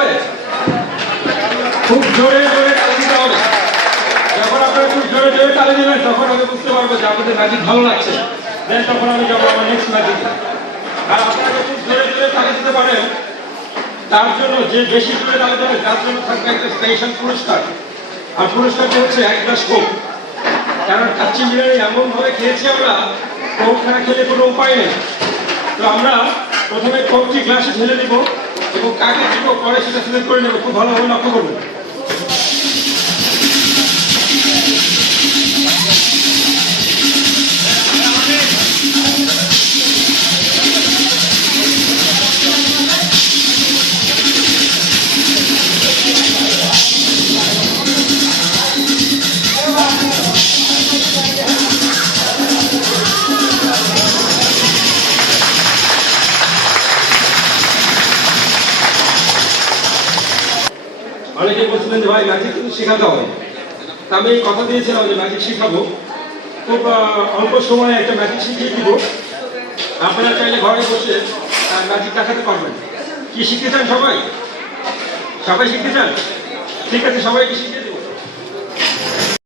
হবে? খুব জোরে জোরে তালি দিতে হবে। যখন আপনারা খুব জোরে জোরে তালি দিবেন তখন আমি বুঝতে পারবো যে আপনাদের ম্যাজিক ভালো লাগছে। দেন তখন আমি যাবো আমার নেক্সট ম্যাজিক। আর আপনারা খুব জোরে জোরে তালি দিতে পারেন, তার জন্য যে বেশি জোরে তালি দেবে তার জন্য থাকবে একটা স্পেশাল পুরস্কার। আর পুরস্কারটা হচ্ছে এক গ্লাস কোক। কারণ কাচ্চি বিরিয়ানি এমন ভাবে খেয়েছি আমরা, কোক না খেলে কোনো উপায় নেই। তো আমরা প্রথমে কোকটি গ্লাসে ঢেলে দিব এবং কাকে দিব পরে সেটা সিলেক্ট করে নেব। খুব ভালোভাবে লক্ষ্য করবো। অনেকে বলছিলেন যে ভাই ম্যাজিক কিন্তু শেখাতে হবে। তা আমি কথা দিয়েছিলাম যে ম্যাজিক শিখাবো, খুব অল্প সময়ে একটা ম্যাজিক শিখিয়ে দিব। আপনারা চাইলে ঘরে বসে ম্যাজিক দেখাতে পারবেন। কি শিখতে চান সবাই? সবাই শিখতে চান? ঠিক আছে, সবাইকে শিখিয়ে